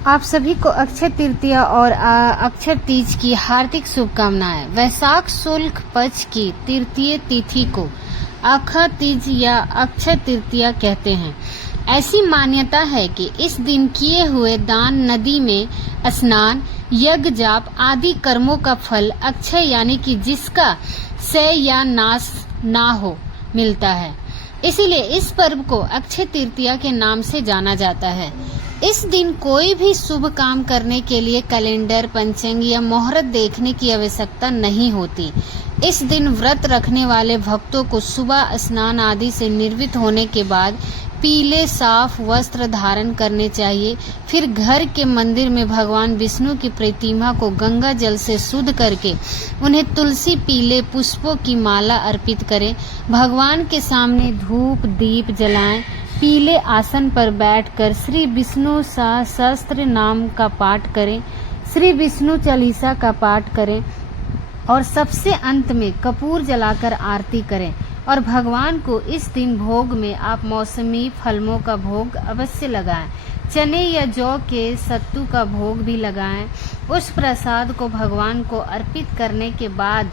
आप सभी को अक्षय तृतीया और अक्षय तीज की हार्दिक शुभकामनाएं। वैशाख शुक्ल पक्ष की तृतीय तिथि को अक्षय तीज या अक्षय तृतीया कहते हैं। ऐसी मान्यता है कि इस दिन किए हुए दान, नदी में स्नान, यज्ञ जाप आदि कर्मों का फल अक्षय यानी कि जिसका क्षय या नाश ना हो मिलता है। इसीलिए इस पर्व को अक्षय तृतीया के नाम से जाना जाता है। इस दिन कोई भी शुभ काम करने के लिए कैलेंडर, पंचांग या मुहूर्त देखने की आवश्यकता नहीं होती। इस दिन व्रत रखने वाले भक्तों को सुबह स्नान आदि से निर्वृत्त होने के बाद पीले साफ वस्त्र धारण करने चाहिए। फिर घर के मंदिर में भगवान विष्णु की प्रतिमा को गंगा जल से शुद्ध करके उन्हें तुलसी पीले पुष्पों की माला अर्पित करें। भगवान के सामने धूप दीप जलाएं। पीले आसन पर बैठकर श्री विष्णु सहस्त्र नाम का पाठ करें, श्री विष्णु चालीसा का पाठ करें और सबसे अंत में कपूर जलाकर आरती करें। और भगवान को इस दिन भोग में आप मौसमी फलों का भोग अवश्य लगाएं। चने या जौ के सत्तू का भोग भी लगाएं। उस प्रसाद को भगवान को अर्पित करने के बाद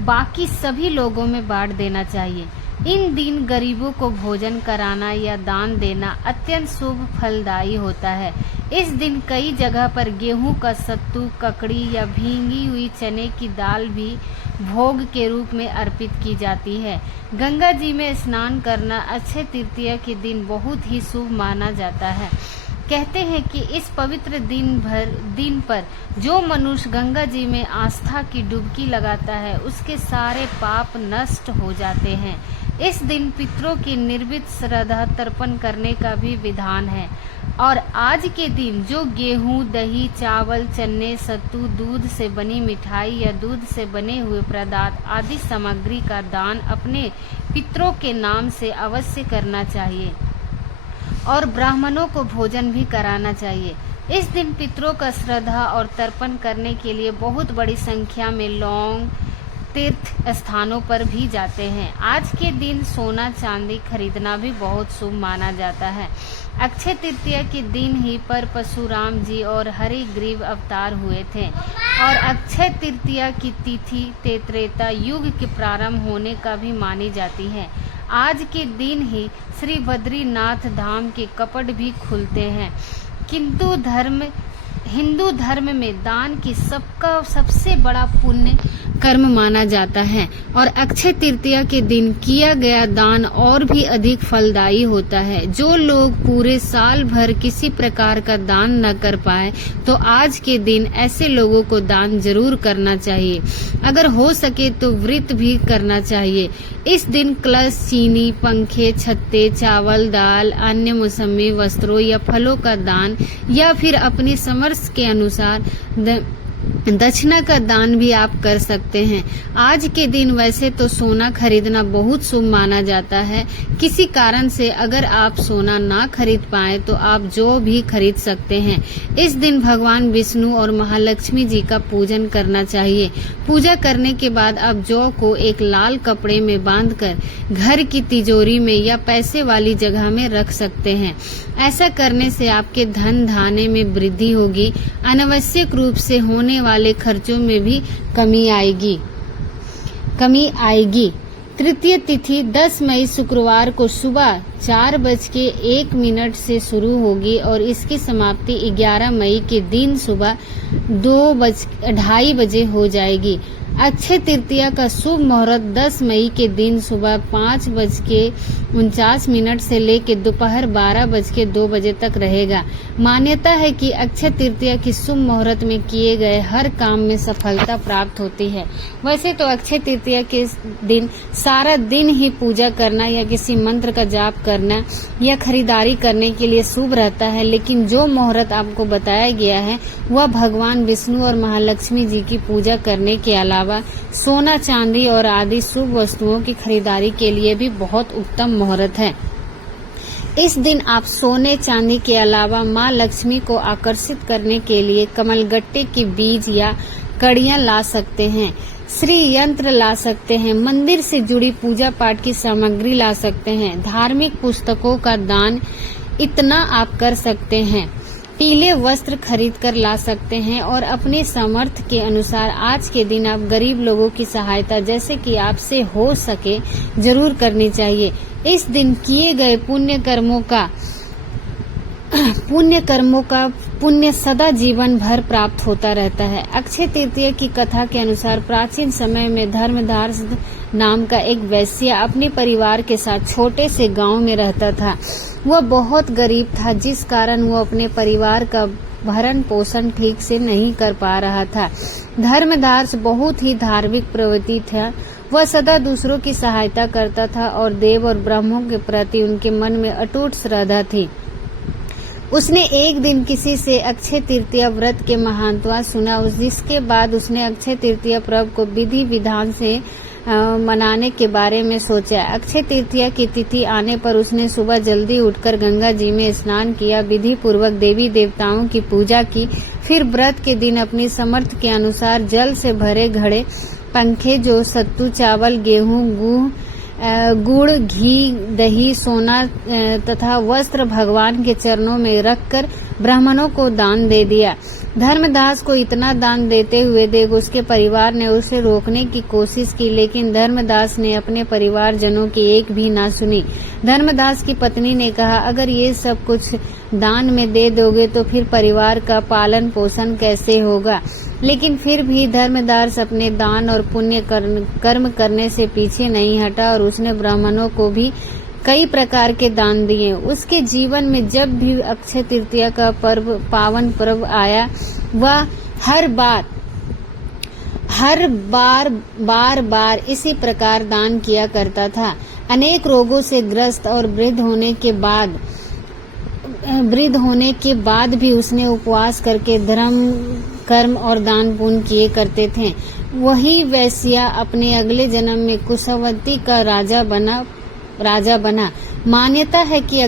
बाकी सभी लोगों में बांट देना चाहिए। इन दिन गरीबों को भोजन कराना या दान देना अत्यंत शुभ फलदायी होता है। इस दिन कई जगह पर गेहूं का सत्तू, ककड़ी या भींगी हुई चने की दाल भी भोग के रूप में अर्पित की जाती है। गंगा जी में स्नान करना अक्षय तृतीया के दिन बहुत ही शुभ माना जाता है। कहते हैं कि इस पवित्र दिन पर जो मनुष्य गंगा जी में आस्था की डुबकी लगाता है उसके सारे पाप नष्ट हो जाते हैं। इस दिन पितरों की निर्विध श्रद्धा तर्पण करने का भी विधान है। और आज के दिन जो गेहूं, दही, चावल, चने, सत्तू, दूध से बनी मिठाई या दूध से बने हुए पदार्थ आदि सामग्री का दान अपने पितरों के नाम से अवश्य करना चाहिए और ब्राह्मणों को भोजन भी कराना चाहिए। इस दिन पितरों का श्रद्धा और तर्पण करने के लिए बहुत बड़ी संख्या में लोग तीर्थ स्थानों पर भी जाते हैं। आज के दिन सोना चांदी खरीदना भी बहुत शुभ माना जाता है। अक्षय तृतीया के दिन ही पर परशुराम जी और हरिग्रीव अवतार हुए थे और अक्षय तृतीया की तिथि त्रेता युग के प्रारंभ होने का भी मानी जाती है। आज के दिन ही श्री बद्रीनाथ धाम के कपट भी खुलते हैं। किंतु हिंदू धर्म में दान की सबसे बड़ा पुण्य कर्म माना जाता है और अक्षय तृतीया के दिन किया गया दान और भी अधिक फलदायी होता है। जो लोग पूरे साल भर किसी प्रकार का दान न कर पाए तो आज के दिन ऐसे लोगों को दान जरूर करना चाहिए। अगर हो सके तो व्रत भी करना चाहिए। इस दिन कलश, चीनी, पंखे, छत्ते, चावल, दाल, अन्य मौसमी वस्त्रों या फलों का दान या फिर अपनी समर्थ के अनुसार दक्षिणा का दान भी आप कर सकते हैं। आज के दिन वैसे तो सोना खरीदना बहुत शुभ माना जाता है। किसी कारण से अगर आप सोना ना खरीद पाए तो आप जौ भी खरीद सकते हैं। इस दिन भगवान विष्णु और महालक्ष्मी जी का पूजन करना चाहिए। पूजा करने के बाद आप जौ को एक लाल कपड़े में बांधकर घर की तिजोरी में या पैसे वाली जगह में रख सकते हैं। ऐसा करने से आपके धन धान्य में वृद्धि होगी। अनावश्यक रूप से होने वाले खर्चों में भी कमी आएगी। तृतीय तिथि 10 मई शुक्रवार को सुबह 4:01 से शुरू होगी और इसकी समाप्ति 11 मई के दिन सुबह 2:30 बजे हो जाएगी। अक्षय तृतीया का शुभ मुहूर्त 10 मई के दिन सुबह 5:49 से लेकर दोपहर 12:02 बजे तक रहेगा। मान्यता है कि अक्षय तृतीया की शुभ मुहूर्त में किए गए हर काम में सफलता प्राप्त होती है। वैसे तो अक्षय तृतीया के दिन सारा दिन ही पूजा करना या किसी मंत्र का जाप करना या खरीदारी करने के लिए शुभ रहता है, लेकिन जो मुहूर्त आपको बताया गया है वह भगवान विष्णु और महालक्ष्मी जी की पूजा करने के अलावा सोना चांदी और आदि शुभ वस्तुओं की खरीदारी के लिए भी बहुत उत्तम मुहूर्त है। इस दिन आप सोने चांदी के अलावा मां लक्ष्मी को आकर्षित करने के लिए कमलगट्टे के बीज या कड़ियां ला सकते हैं, श्री यंत्र ला सकते हैं, मंदिर से जुड़ी पूजा पाठ की सामग्री ला सकते हैं, धार्मिक पुस्तकों का दान इतना आप कर सकते हैं। पीले वस्त्र खरीद कर ला सकते हैं और अपने सामर्थ्य के अनुसार आज के दिन आप गरीब लोगों की सहायता जैसे कि आपसे हो सके जरूर करनी चाहिए। इस दिन किए गए पुण्य कर्मों का पुण्य सदा जीवन भर प्राप्त होता रहता है। अक्षय तृतीया की कथा के अनुसार प्राचीन समय में धर्मदास नाम का एक वैश्य अपने परिवार के साथ छोटे से गांव में रहता था। वह बहुत गरीब था, जिस कारण वह अपने परिवार का भरण पोषण ठीक से नहीं कर पा रहा था। धर्मदास बहुत ही धार्मिक प्रवृत्ति था। वह सदा दूसरों की सहायता करता था और देव और ब्रह्मों के प्रति उनके मन में अटूट श्रद्धा थी। उसने एक दिन किसी से अक्षय तृतीया व्रत के महानता सुना, जिसके बाद उसने अक्षय तृतीया पर्व को विधि विधान से मनाने के बारे में सोचा। अक्षय तृतीया की तिथि आने पर उसने सुबह जल्दी उठकर गंगा जी में स्नान किया, विधि पूर्वक देवी देवताओं की पूजा की। फिर व्रत के दिन अपनी समर्थ के अनुसार जल से भरे घड़े, पंखे जो सत्तू, चावल, गेहूं, गुड़, घी, दही, सोना तथा वस्त्र भगवान के चरणों में रखकर ब्राह्मणों को दान दे दिया। धर्मदास को इतना दान देते हुए देख उसके परिवार ने उसे रोकने की कोशिश की, लेकिन धर्मदास ने अपने परिवारजनों की एक भी ना सुनी। धर्मदास की पत्नी ने कहा, अगर ये सब कुछ दान में दे दोगे तो फिर परिवार का पालन पोषण कैसे होगा। लेकिन फिर भी धर्मदास अपने दान और पुण्य कर्म करने से पीछे नहीं हटा और उसने ब्राह्मणों को भी कई प्रकार के दान दिए। उसके जीवन में जब भी अक्षय तृतीया का पावन पर्व आया, वह हर बार इसी प्रकार दान किया करता था। अनेक रोगों से ग्रस्त और वृद्ध होने के बाद भी उसने उपवास करके धर्म, कर्म और दान पुण्य किए करते थे। वही वैश्या अपने अगले जन्म में कुशवती का राजा बना। मान्यता है कि